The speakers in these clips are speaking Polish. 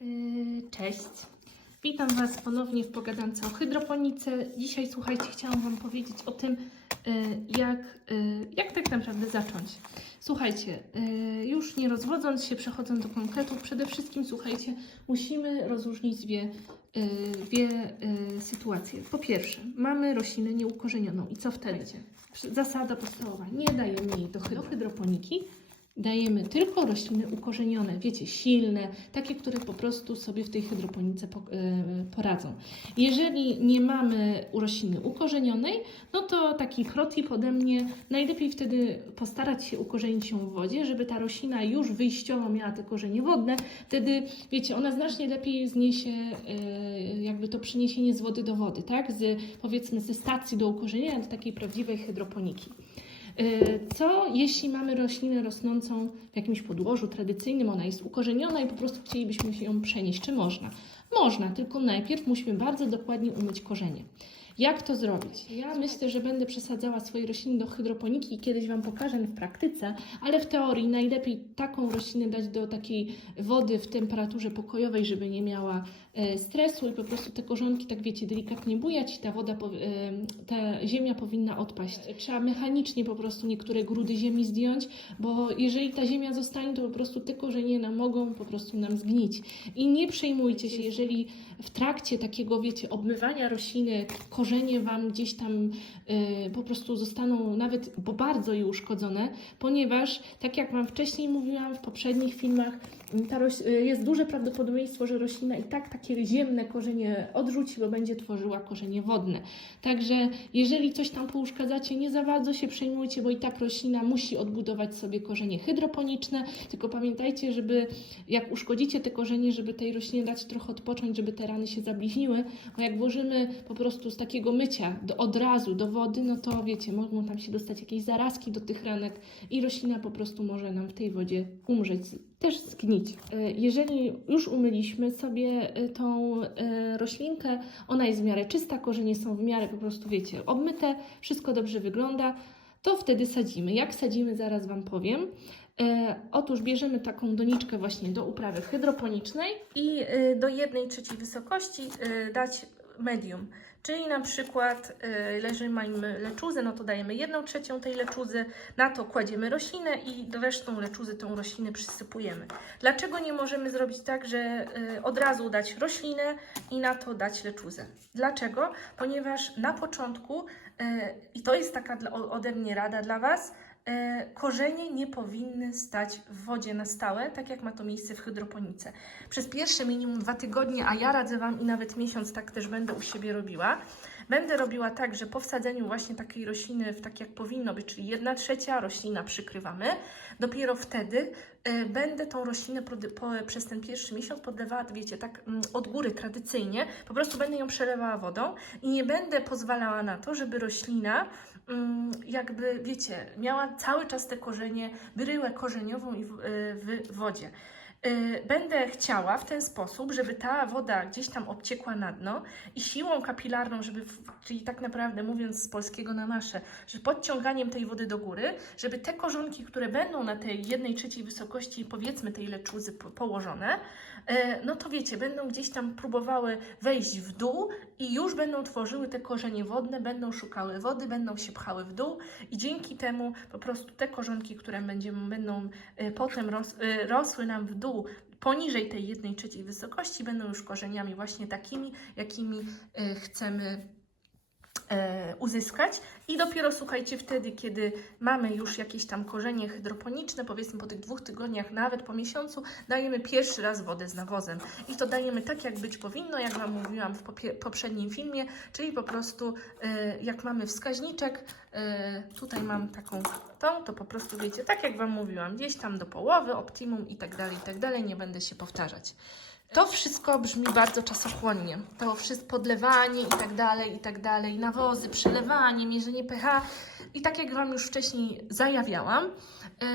Yy, Cześć. Witam Was ponownie w pogadance o hydroponice. Dzisiaj, słuchajcie, chciałam Wam powiedzieć o tym, yy, jak, yy, jak tak naprawdę zacząć. Słuchajcie, już nie rozwodząc się, przechodząc do konkretów, przede wszystkim, słuchajcie, musimy rozróżnić dwie, dwie sytuacje. Po pierwsze, mamy roślinę nieukorzenioną i co wtedy? Zasada podstawowa, nie dajemy jej do hydro- hydroponiki, dajemy tylko rośliny ukorzenione, wiecie, silne, takie, które po prostu sobie w tej hydroponice po, e, poradzą. Jeżeli nie mamy rośliny ukorzenionej, no to taki protip ode mnie, najlepiej wtedy postarać się ukorzenić ją w wodzie, żeby ta roślina już wyjściowo miała te korzenie wodne, wtedy, wiecie, ona znacznie lepiej zniesie e, jakby to przeniesienie z wody do wody, tak, z powiedzmy ze stacji do ukorzenienia do takiej prawdziwej hydroponiki. E, Co jeśli mamy roślinę rosnącą w jakimś podłożu tradycyjnym, ona jest ukorzeniona i po prostu chcielibyśmy się ją przenieść? Czy można? Można, tylko najpierw musimy bardzo dokładnie umyć korzenie. Jak to zrobić? Ja myślę, że będę przesadzała swoje rośliny do hydroponiki i kiedyś Wam pokażę w praktyce, ale w teorii najlepiej taką roślinę dać do takiej wody w temperaturze pokojowej, żeby nie miała e, stresu i po prostu te korzonki, tak wiecie, delikatnie bujać i ta woda, e, ta ziemia powinna odpaść. Trzeba mechanicznie po prostu niektóre grudy ziemi zdjąć, bo jeżeli ta ziemia zostanie, to po prostu te korzenie nam mogą po prostu nam zgnić. I nie przejmujcie się, jeżeli w trakcie takiego, wiecie, obmywania rośliny Wam gdzieś tam y, po prostu zostaną nawet bo bardzo i uszkodzone, ponieważ, tak jak Wam wcześniej mówiłam w poprzednich filmach, ta y, jest duże prawdopodobieństwo, że roślina i tak takie ziemne korzenie odrzuci, bo będzie tworzyła korzenie wodne. Także jeżeli coś tam pouszkadzacie, nie za bardzo się przejmujcie, bo i tak roślina musi odbudować sobie korzenie hydroponiczne, tylko pamiętajcie, żeby jak uszkodzicie te korzenie, żeby tej roślinie dać trochę odpocząć, żeby te rany się zabliźniły, bo jak włożymy po prostu z takiego mycia do, od razu do wody, no to wiecie, mogą tam się dostać jakieś zarazki do tych ranek i roślina po prostu może nam w tej wodzie umrzeć, też zgnić. E, Jeżeli już umyliśmy sobie e, tą e, roślinkę, ona jest w miarę czysta, korzenie są w miarę po prostu, wiecie, obmyte, wszystko dobrze wygląda, to wtedy sadzimy. Jak sadzimy, zaraz Wam powiem. Otóż bierzemy taką doniczkę właśnie do uprawy hydroponicznej i do jednej trzeciej wysokości dać medium. Czyli na przykład jeżeli mamy leczuzę, no to dajemy jedną trzecią tej leczuzy, na to kładziemy roślinę i resztą leczuzy tą roślinę przysypujemy. Dlaczego nie możemy zrobić tak, że e, od razu dać roślinę i na to dać leczuzę? Dlaczego? Ponieważ na początku, e, i to jest taka ode mnie rada dla Was, korzenie nie powinny stać w wodzie na stałe, tak jak ma to miejsce w hydroponice. Przez pierwsze minimum dwa tygodnie, a ja radzę Wam i nawet miesiąc tak też będę u siebie robiła. Będę robiła tak, że po wsadzeniu właśnie takiej rośliny w tak jak powinno być, czyli jedna trzecia roślina przykrywamy, dopiero wtedy e, będę tą roślinę przez ten pierwszy miesiąc podlewała, wiecie, tak mm, od góry tradycyjnie, po prostu będę ją przelewała wodą i nie będę pozwalała na to, żeby roślina jakby, wiecie, miała cały czas te korzenie, bryłę korzeniową y, w wodzie. Y, Będę chciała w ten sposób, żeby ta woda gdzieś tam obciekła na dno i siłą kapilarną, żeby, czyli tak naprawdę mówiąc z polskiego na nasze, że podciąganiem tej wody do góry, żeby te korzonki, które będą na tej jednej trzeciej wysokości, powiedzmy tej leczuzy po- położone, no to wiecie, będą gdzieś tam próbowały wejść w dół i już będą tworzyły te korzenie wodne, będą szukały wody, będą się pchały w dół i dzięki temu po prostu te korzonki, które będziemy, będą e, potem ros, e, rosły nam w dół poniżej tej jednej trzeciej wysokości, będą już korzeniami właśnie takimi, jakimi e, chcemy e, uzyskać. I dopiero słuchajcie, wtedy, kiedy mamy już jakieś tam korzenie hydroponiczne, powiedzmy po tych dwóch tygodniach, nawet po miesiącu, dajemy pierwszy raz wodę z nawozem. I to dajemy tak, jak być powinno, jak Wam mówiłam w poprzednim filmie, czyli po prostu e, jak mamy wskaźniczek, e, tutaj mam taką tą, to po prostu wiecie, tak jak Wam mówiłam, gdzieś tam do połowy, optimum i tak dalej, i tak dalej, nie będę się powtarzać. To wszystko brzmi bardzo czasochłonnie. To wszystko podlewanie i tak dalej, i tak dalej, nawozy, przelewanie, mierzenie pH. I tak jak Wam już wcześniej zajawiałam, yy,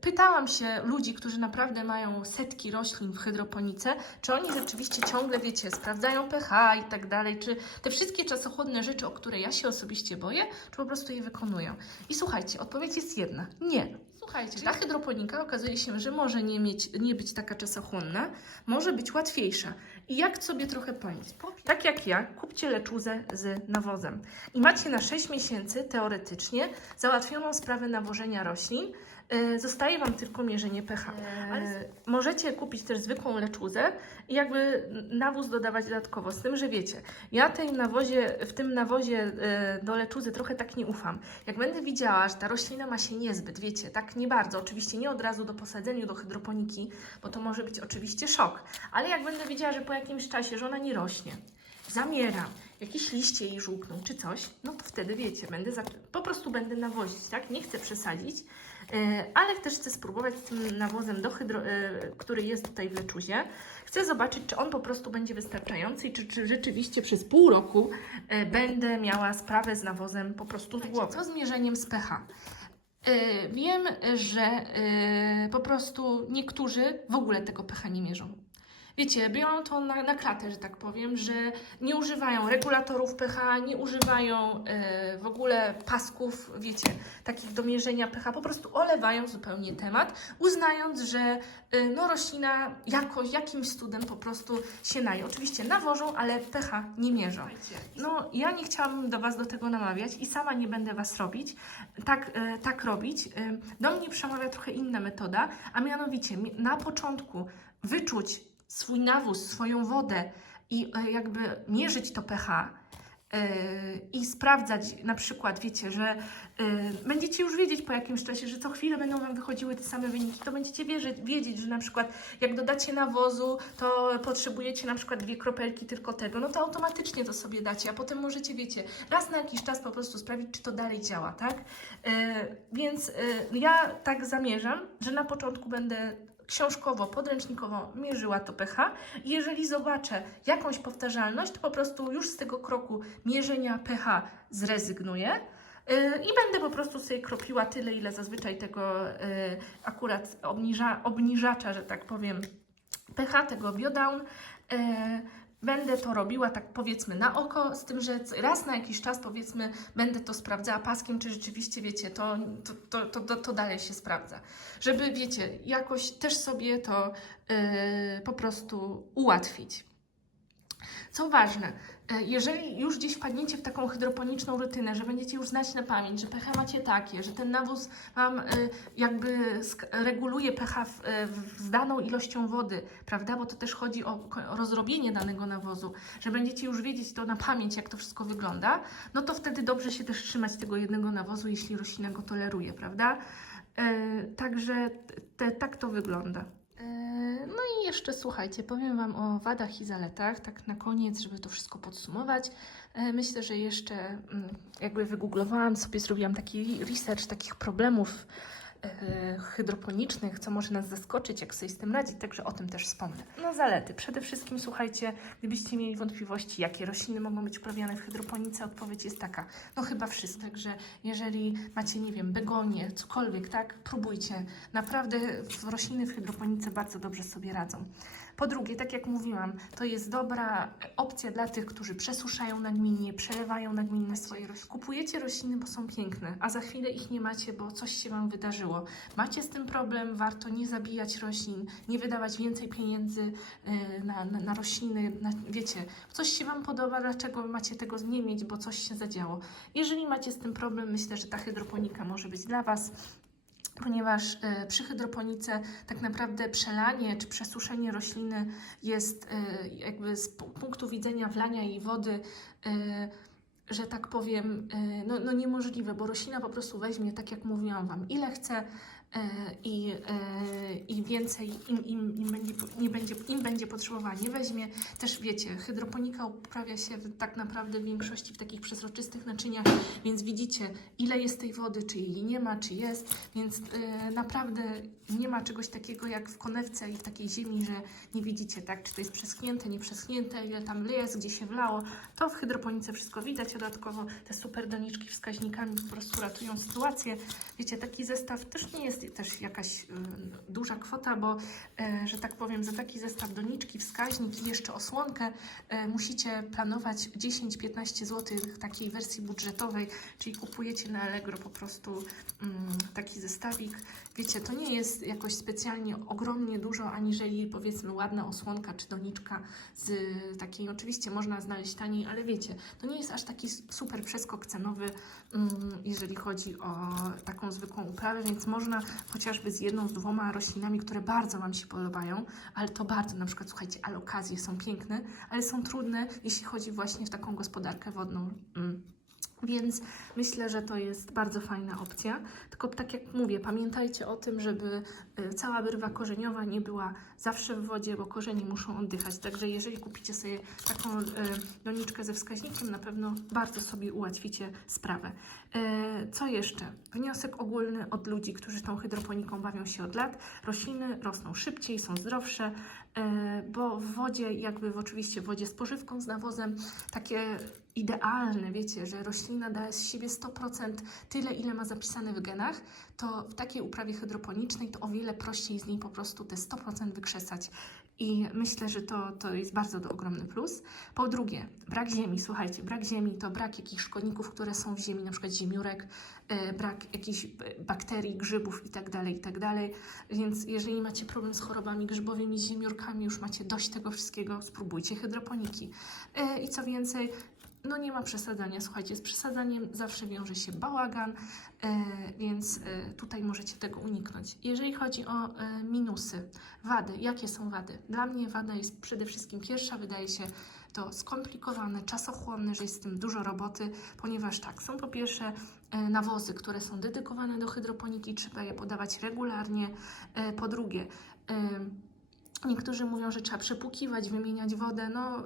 pytałam się ludzi, którzy naprawdę mają setki roślin w hydroponice, czy oni rzeczywiście ciągle, wiecie, sprawdzają pH i tak dalej, czy te wszystkie czasochłonne rzeczy, o które ja się osobiście boję, czy po prostu je wykonują. I słuchajcie, odpowiedź jest jedna. Nie. Słuchajcie, ta hydroponika okazuje się, że może nie, mieć, nie być taka czasochłonna, może być łatwiejsza. I jak sobie trochę pomóc? Tak jak ja, kupcie leczuzę z nawozem. I macie na 6 miesięcy teoretycznie załatwioną sprawę nawożenia roślin. E, Zostaje Wam tylko mierzenie pH. Ale możecie kupić też zwykłą leczuzę i jakby nawóz dodawać dodatkowo. Z tym, że wiecie, ja tej nawozie, w tym nawozie e, do leczuzy trochę tak nie ufam. Jak będę widziała, że ta roślina ma się niezbyt, wiecie, tak nie bardzo, oczywiście nie od razu do posadzenia do hydroponiki, bo to może być oczywiście szok, ale jak będę widziała, że po jakimś czasie, że ona nie rośnie, zamiera, jakieś liście jej żółkną czy coś, no to wtedy wiecie, będę po prostu będę nawozić, tak? Nie chcę przesadzić, e, ale też chcę spróbować z tym nawozem, do hydro, e, który jest tutaj w leczuzie. Chcę zobaczyć, czy on po prostu będzie wystarczający i czy, czy rzeczywiście przez pół roku e, będę miała sprawę z nawozem po prostu z głowy. Co z mierzeniem z pH? E, Wiem, że e, po prostu niektórzy w ogóle tego pH nie mierzą. Wiecie, biorą to na, na klatę, że tak powiem, że nie używają regulatorów pH, nie używają e, w ogóle pasków, wiecie, takich do mierzenia pH, po prostu olewają zupełnie temat, uznając, że e, no, roślina jakoś, jakimś cudem po prostu się naje. Oczywiście nawożą, ale pH nie mierzą. No, ja nie chciałabym do Was do tego namawiać i sama nie będę Was robić, tak, e, tak robić. E, do mnie przemawia trochę inna metoda, a mianowicie mi- na początku wyczuć swój nawóz, swoją wodę i e, jakby mierzyć to pH e, i sprawdzać na przykład, wiecie, że e, będziecie już wiedzieć po jakimś czasie, że co chwilę będą Wam wychodziły te same wyniki, to będziecie wierzyć, wiedzieć, że na przykład jak dodacie nawozu, to potrzebujecie na przykład dwie kropelki tylko tego, no to automatycznie to sobie dacie, a potem możecie, wiecie, raz na jakiś czas po prostu sprawdzić, czy to dalej działa, tak? Więc ja tak zamierzam, że na początku będę książkowo, podręcznikowo mierzyła to pH. Jeżeli zobaczę jakąś powtarzalność, to po prostu już z tego kroku mierzenia pH zrezygnuję. Yy, I będę po prostu sobie kropiła tyle, ile zazwyczaj tego yy, akurat obniża, obniżacza, że tak powiem, pH, tego biodown. Będę to robiła tak powiedzmy na oko, z tym, że raz na jakiś czas powiedzmy będę to sprawdzała paskiem, czy rzeczywiście wiecie, to, to, to, to, to dalej się sprawdza. Żeby wiecie, jakoś też sobie to yy, po prostu ułatwić. Co ważne, e, jeżeli już gdzieś wpadniecie w taką hydroponiczną rutynę, że będziecie już znać na pamięć, że pH macie takie, że ten nawóz Wam e, jakby reguluje pH w, e, z daną ilością wody, prawda? Bo to też chodzi o, o rozrobienie danego nawozu, że będziecie już wiedzieć to na pamięć, jak to wszystko wygląda, no to wtedy dobrze się też trzymać tego jednego nawozu, jeśli roślina go toleruje, prawda? Także te, tak to wygląda. No i jeszcze słuchajcie, powiem Wam o wadach i zaletach, tak na koniec, żeby to wszystko podsumować. E, Myślę, że jeszcze mm, jakby wygooglowałam sobie, zrobiłam taki research takich problemów hydroponicznych, co może nas zaskoczyć, jak sobie z tym radzić, także o tym też wspomnę. No zalety. Przede wszystkim słuchajcie, gdybyście mieli wątpliwości, jakie rośliny mogą być uprawiane w hydroponice, odpowiedź jest taka, no chyba wszystkie. Także jeżeli macie, nie wiem, begonie, cokolwiek, tak, próbujcie. Naprawdę rośliny w hydroponice bardzo dobrze sobie radzą. Po drugie, tak jak mówiłam, to jest dobra opcja dla tych, którzy przesuszają nagminnie, przelewają nagminne swoje rośliny. Kupujecie rośliny, bo są piękne, a za chwilę ich nie macie, bo coś się Wam wydarzyło. Macie z tym problem, warto nie zabijać roślin, nie wydawać więcej pieniędzy y, na, na, na rośliny. Na, wiecie, coś się Wam podoba, dlaczego macie tego nie mieć, bo coś się zadziało. Jeżeli macie z tym problem, myślę, że ta hydroponika może być dla Was ponieważ e, przy hydroponice tak naprawdę przelanie czy przesuszenie rośliny jest e, jakby z pu- punktu widzenia wlania jej wody, e, że tak powiem, no, no niemożliwe, bo roślina po prostu weźmie, tak jak mówiłam Wam, ile chce i, e, i więcej im, im, im, będzie, nie będzie, im będzie potrzebowała, nie weźmie. Też wiecie, hydroponika uprawia się tak naprawdę w większości w takich przezroczystych naczyniach, więc widzicie, ile jest tej wody, czy jej nie ma, czy jest, więc e, naprawdę nie ma czegoś takiego jak w konewce i w takiej ziemi, że nie widzicie, tak, czy to jest przeschnięte, nieprzeschnięte, ile tam jest, gdzie się wlało. To w hydroponice wszystko widać, dodatkowo te super doniczki wskaźnikami po prostu ratują sytuację. Wiecie, taki zestaw też nie jest też jakaś y, duża kwota, bo, e, że tak powiem, za taki zestaw doniczki, wskaźnik i jeszcze osłonkę e, musicie planować 10-15 zł takiej wersji budżetowej, czyli kupujecie na Allegro po prostu mm, taki zestawik. Wiecie, to nie jest jakoś specjalnie ogromnie dużo, aniżeli powiedzmy ładna osłonka czy doniczka z takiej, oczywiście można znaleźć taniej, ale wiecie, to nie jest aż taki super przeskok cenowy, mm, jeżeli chodzi o taką zwykłą uprawę, więc można chociażby z jedną, z dwoma roślinami, które bardzo Wam się podobają, ale to bardzo, na przykład słuchajcie, ale okazje są piękne, ale są trudne, jeśli chodzi właśnie w taką gospodarkę wodną. Więc myślę, że to jest bardzo fajna opcja. Tylko tak jak mówię, pamiętajcie o tym, żeby y, cała wyrwa korzeniowa nie była zawsze w wodzie, bo korzenie muszą oddychać. Także jeżeli kupicie sobie taką y, doniczkę ze wskaźnikiem, na pewno bardzo sobie ułatwicie sprawę. E, Co jeszcze? Wniosek ogólny od ludzi, którzy tą hydroponiką bawią się od lat. Rośliny rosną szybciej, są zdrowsze, bo w wodzie, jakby w, oczywiście w wodzie z pożywką, z nawozem, takie idealne, wiecie, że roślina daje z siebie 100% tyle, ile ma zapisane w genach, to w takiej uprawie hydroponicznej to o wiele prościej z niej po prostu te 100% wykrzesać. I myślę, że to, to jest bardzo do, ogromny plus. Po drugie, brak ziemi. Słuchajcie, brak ziemi to brak jakichś szkodników, które są w ziemi, na przykład ziemiórek, e, brak jakichś e, bakterii, grzybów itd., itd. Więc jeżeli macie problem z chorobami grzybowymi, z ziemiórkami, już macie dość tego wszystkiego, spróbujcie hydroponiki. E, I co więcej, no nie ma przesadzania. Słuchajcie, z przesadzaniem zawsze wiąże się bałagan, e, więc e, tutaj możecie tego uniknąć. Jeżeli chodzi o minusy, wady, jakie są wady? Dla mnie wada jest przede wszystkim pierwsza, wydaje się to skomplikowane, czasochłonne, że jest z tym dużo roboty, ponieważ tak, są po pierwsze nawozy, które są dedykowane do hydroponiki, trzeba je podawać regularnie. Po drugie, Niektórzy mówią, że trzeba przepłukiwać, wymieniać wodę. No,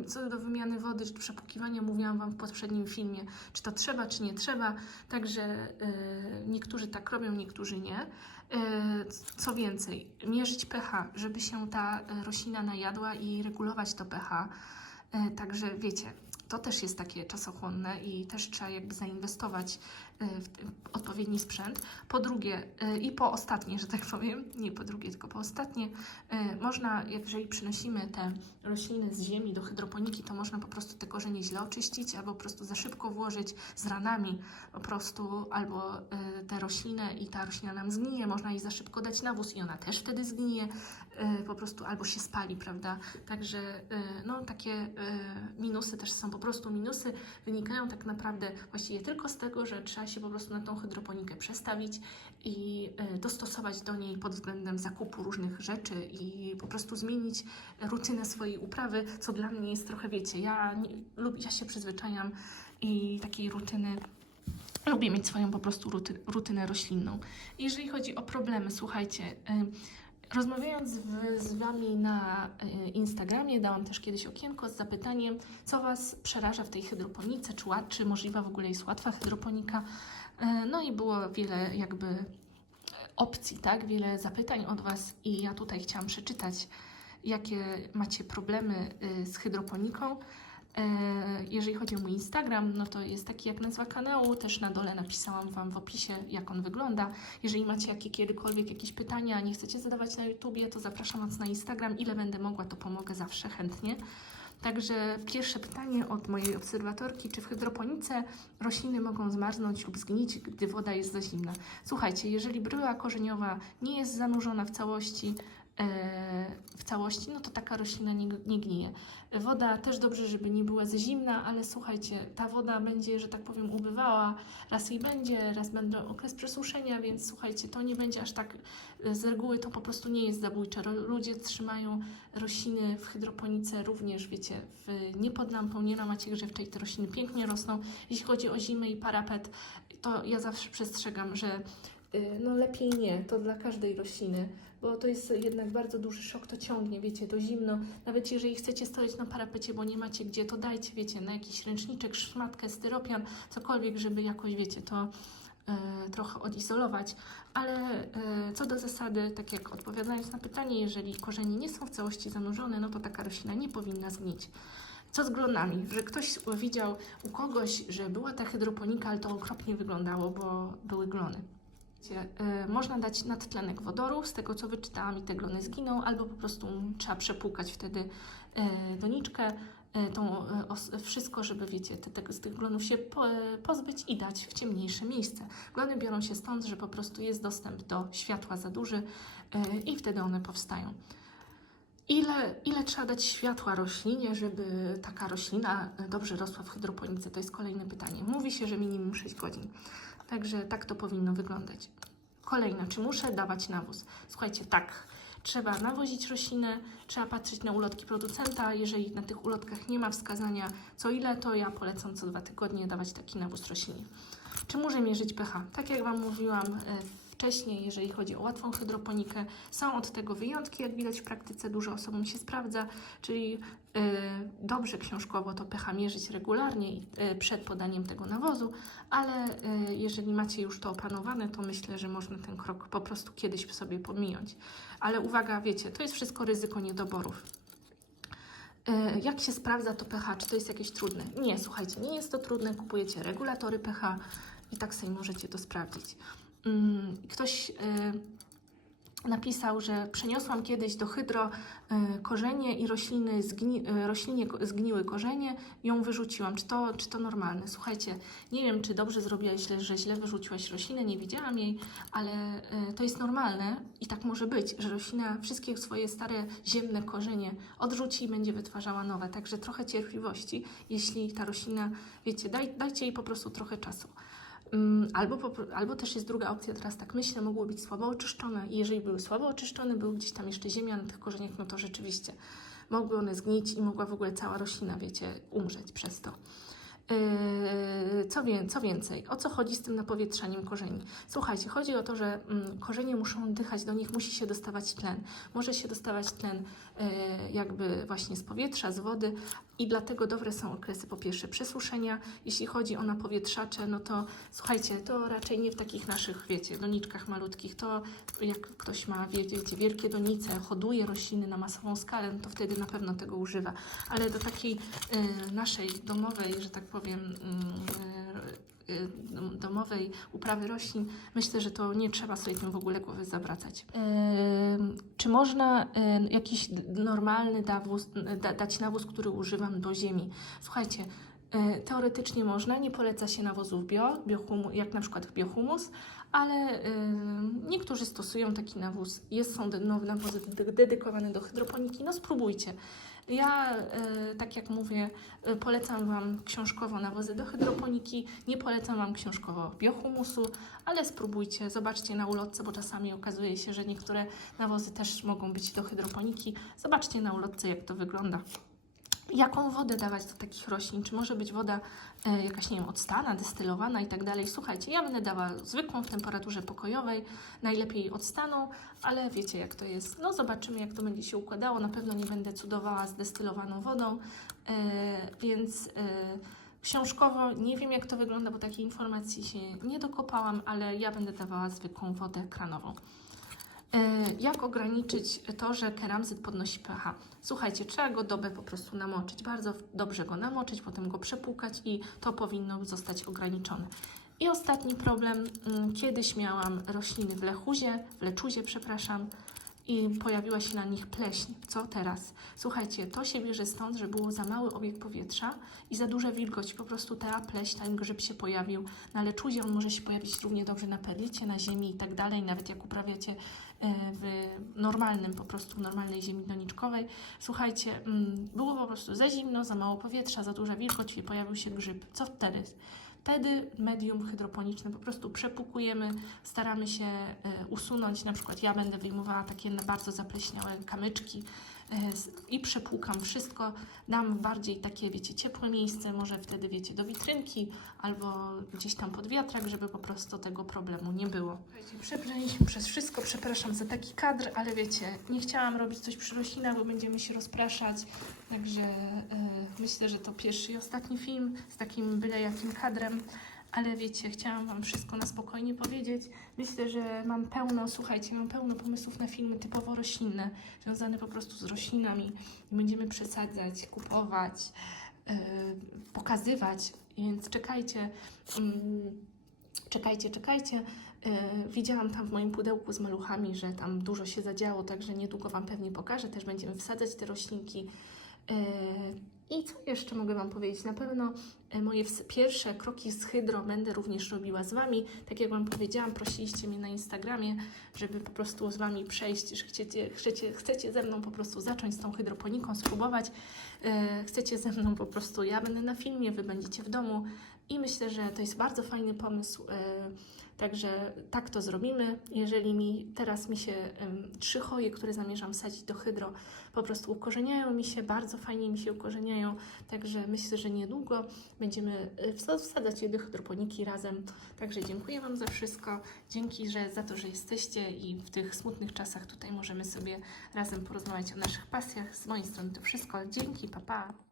e, co do wymiany wody czy przepłukiwania, mówiłam Wam w poprzednim filmie, czy to trzeba, czy nie trzeba. Także e, niektórzy tak robią, niektórzy nie. E, co więcej, mierzyć pH, żeby się ta roślina najadła i regulować to pH. Także wiecie, to też jest takie czasochłonne i też trzeba jakby zainwestować odpowiedni sprzęt. Po drugie e, i po ostatnie, że tak powiem, nie po drugie, tylko po ostatnie, e, można, jeżeli przynosimy te rośliny z ziemi do hydroponiki, to można po prostu te korzenie źle oczyścić albo po prostu za szybko włożyć z ranami po prostu, albo e, tę roślinę i ta roślina nam zgnije, można jej za szybko dać nawóz i ona też wtedy zgnije, e, po prostu albo się spali, prawda? Także e, no takie e, minusy też są po prostu minusy, wynikają tak naprawdę właściwie tylko z tego, że trzeba się po prostu na tą hydroponikę przestawić i e, dostosować do niej pod względem zakupu różnych rzeczy i po prostu zmienić rutynę swojej uprawy, co dla mnie jest trochę, wiecie, ja, nie, ja się przyzwyczajam i takiej rutyny Lubię mieć swoją po prostu ruty, rutynę roślinną. Jeżeli chodzi o problemy, słuchajcie, y, rozmawiając w, z Wami na y, Instagramie, dałam też kiedyś okienko z zapytaniem, co Was przeraża w tej hydroponice, czy, czy możliwa w ogóle jest łatwa hydroponika. Y, no i było wiele jakby opcji, tak? Wiele zapytań od Was i ja tutaj chciałam przeczytać, jakie macie problemy z hydroponiką. E, Jeżeli chodzi o mój Instagram, no to jest taki jak nazwa kanału, też na dole napisałam Wam w opisie, jak on wygląda. Jeżeli macie jakie, kiedykolwiek jakieś pytania, nie chcecie zadawać na YouTubie, to zapraszam Was na Instagram. Ile będę mogła, to pomogę zawsze chętnie. Także pierwsze pytanie od mojej obserwatorki, czy w hydroponice rośliny mogą zmarznąć lub zgnić, gdy woda jest za zimna? Słuchajcie, jeżeli bryła korzeniowa nie jest zanurzona w całości, w całości, no to taka roślina nie, nie gnije. Woda też dobrze, żeby nie była za zimna, ale słuchajcie, ta woda będzie, że tak powiem, ubywała. Raz jej będzie, raz będzie okres przesuszenia, więc słuchajcie, to nie będzie aż tak, e, z reguły to po prostu nie jest zabójcze. Ludzie trzymają rośliny w hydroponice również, wiecie, w, nie pod lampą, nie na macie grzewczej, te rośliny pięknie rosną. Jeśli chodzi o zimę i parapet, to ja zawsze przestrzegam, że no lepiej nie, to dla każdej rośliny, bo to jest jednak bardzo duży szok, to ciągnie, wiecie, to zimno. Nawet jeżeli chcecie stojąć na parapecie, bo nie macie gdzie, to dajcie, wiecie, na jakiś ręczniczek, szmatkę, styropian, cokolwiek, żeby jakoś, wiecie, to e, trochę odizolować. Ale e, co do zasady, tak jak odpowiadając na pytanie, jeżeli korzenie nie są w całości zanurzone, no to taka roślina nie powinna zgnić. Co z glonami? Że ktoś widział u kogoś, że była ta hydroponika, ale to okropnie wyglądało, bo były glony. Y, Można dać nadtlenek wodoru, z tego co wyczytałam i te glony zginą, albo po prostu trzeba przepłukać wtedy y, doniczkę, y, tą, wszystko, żeby wiecie, te, tego, z tych glonów się po, pozbyć i dać w ciemniejsze miejsce. Glony biorą się stąd, że po prostu jest dostęp do światła za duży i wtedy one powstają. Ile, ile trzeba dać światła roślinie, żeby taka roślina dobrze rosła w hydroponice? To jest kolejne pytanie. Mówi się, że minimum 6 godzin. Także tak to powinno wyglądać. Kolejna, czy muszę dawać nawóz? Słuchajcie, tak. Trzeba nawozić roślinę, trzeba patrzeć na ulotki producenta. Jeżeli na tych ulotkach nie ma wskazania co ile, to ja polecam co dwa tygodnie dawać taki nawóz roślinie. Czy muszę mierzyć pH? Tak jak Wam mówiłam e, wcześniej, jeżeli chodzi o łatwą hydroponikę, są od tego wyjątki, jak widać w praktyce dużo osobom się sprawdza, czyli e, dobrze książkowo to pH mierzyć regularnie e, przed podaniem tego nawozu, ale e, jeżeli macie już to opanowane, to myślę, że można ten krok po prostu kiedyś sobie pominąć. Ale uwaga, wiecie, to jest wszystko ryzyko niedoborów. Jak się sprawdza to pH? Czy to jest jakieś trudne? Nie, słuchajcie, nie jest to trudne. Kupujecie regulatory pH i tak sobie możecie to sprawdzić. Mm, Ktoś e, napisał, że przeniosłam kiedyś do hydro e, korzenie i rośliny zgni, e, roślinie zgniły korzenie, ją wyrzuciłam. Czy to, czy to normalne? Słuchajcie, nie wiem, czy dobrze zrobiłaś, że źle wyrzuciłaś roślinę, nie widziałam jej, ale to jest normalne i tak może być, że roślina wszystkie swoje stare ziemne korzenie odrzuci i będzie wytwarzała nowe. Także trochę cierpliwości, jeśli ta roślina, wiecie, daj, dajcie jej po prostu trochę czasu. Mm, Albo, albo też jest druga opcja, teraz tak myślę, mogły być słabo oczyszczone i jeżeli były słabo oczyszczone, był gdzieś tam jeszcze ziemia na tych korzeniach, no to rzeczywiście mogły one zgnić i mogła w ogóle cała roślina, wiecie, umrzeć przez to. Yy, Co, wie, co więcej, o co chodzi z tym napowietrzaniem korzeni? Słuchajcie, chodzi o to, że mm, korzenie muszą dychać, do nich musi się dostawać tlen. Może się dostawać tlen yy, jakby właśnie z powietrza, z wody i dlatego dobre są okresy po pierwsze przesuszenia. Jeśli chodzi o napowietrzacze, no to słuchajcie, to raczej nie w takich naszych, wiecie, doniczkach malutkich. To jak ktoś ma, wie- wiecie, wielkie donice, hoduje rośliny na masową skalę, no to wtedy na pewno tego używa. Ale do takiej y, naszej domowej, że tak powiem, y, y, dom- domowej uprawy roślin, myślę, że to nie trzeba sobie tym w ogóle głowy zawracać. Ym, czy można jakiś normalny nawóz, da, dać nawóz, który używam do ziemi? Słuchajcie, teoretycznie można, nie poleca się nawozów bio, biohumu, jak na przykład biohumus, ale niektórzy stosują taki nawóz. Jest, są nawozy de- dedykowane do hydroponiki, no spróbujcie. Ja, y, tak jak mówię, y, polecam Wam książkowo nawozy do hydroponiki, nie polecam Wam książkowo biohumusu, ale spróbujcie, zobaczcie na ulotce, bo czasami okazuje się, że niektóre nawozy też mogą być do hydroponiki. Zobaczcie na ulotce, jak to wygląda. Jaką wodę dawać do takich roślin? Czy może być woda e, jakaś, nie wiem, odstana, destylowana i tak dalej? Słuchajcie, ja będę dawała zwykłą w temperaturze pokojowej, najlepiej odstaną, ale wiecie jak to jest. No zobaczymy, jak to będzie się układało. Na pewno nie będę cudowała z destylowaną wodą, e, więc e, książkowo nie wiem, jak to wygląda, bo takiej informacji się nie dokopałam, ale ja będę dawała zwykłą wodę kranową. E, Jak ograniczyć to, że keramzyt podnosi pH? Słuchajcie, trzeba go dobę po prostu namoczyć, bardzo dobrze go namoczyć, potem go przepłukać i to powinno zostać ograniczone. I ostatni problem. mm, Kiedyś miałam rośliny w lechuzie, w leczuzie, przepraszam, i pojawiła się na nich pleśń. Co teraz? Słuchajcie, to się bierze stąd, że było za mały obieg powietrza i za duża wilgoć. Po prostu ta pleśń, ten grzyb się pojawił na leczuzie. On może się pojawić równie dobrze na perlicie, na ziemi i tak dalej. Nawet jak uprawiacie e, w normalnym, po prostu normalnej ziemi doniczkowej. Słuchajcie, mm, było po prostu za zimno, za mało powietrza, za duża wilgoć i pojawił się grzyb. Co wtedy? Wtedy medium hydroponiczne po prostu przepukujemy, staramy się e, usunąć, na przykład ja będę wyjmowała takie bardzo zapleśniałe kamyczki i przepłukam wszystko, dam bardziej takie, wiecie, ciepłe miejsce, może wtedy, wiecie, do witrynki albo gdzieś tam pod wiatrak, żeby po prostu tego problemu nie było. Słuchajcie, Przebraliśmy przez wszystko, przepraszam za taki kadr, ale wiecie, nie chciałam robić coś przy roślinach, bo będziemy się rozpraszać, także e, myślę, że to pierwszy i ostatni film z takim byle jakim kadrem. Ale wiecie, chciałam Wam wszystko na spokojnie powiedzieć. Myślę, że mam pełno, słuchajcie, mam pełno pomysłów na filmy typowo roślinne, związane po prostu z roślinami. Będziemy przesadzać, kupować, yy, pokazywać, więc czekajcie. mm, czekajcie, czekajcie. E, Widziałam tam w moim pudełku z maluchami, że tam dużo się zadziało, także niedługo Wam pewnie pokażę. Też będziemy wsadzać te roślinki. E, I co jeszcze mogę Wam powiedzieć? Na pewno e, moje ws- pierwsze kroki z hydro będę również robiła z Wami. Tak jak Wam powiedziałam, prosiliście mnie na Instagramie, żeby po prostu z Wami przejść, że chcecie, chcecie, chcecie ze mną po prostu zacząć z tą hydroponiką, spróbować. E, Chcecie ze mną po prostu, ja będę na filmie, Wy będziecie w domu i myślę, że to jest bardzo fajny pomysł. e, Także tak to zrobimy. Jeżeli mi teraz mi się trzy choje, które zamierzam wsadzić do hydro, po prostu ukorzeniają mi się, bardzo fajnie mi się ukorzeniają. Także myślę, że niedługo będziemy e, wsa- wsadzać je do hydroponiki razem. Także dziękuję Wam za wszystko. Dzięki że, za to, że jesteście i w tych smutnych czasach tutaj możemy sobie razem porozmawiać o naszych pasjach. Z mojej strony to wszystko. Dzięki, pa pa.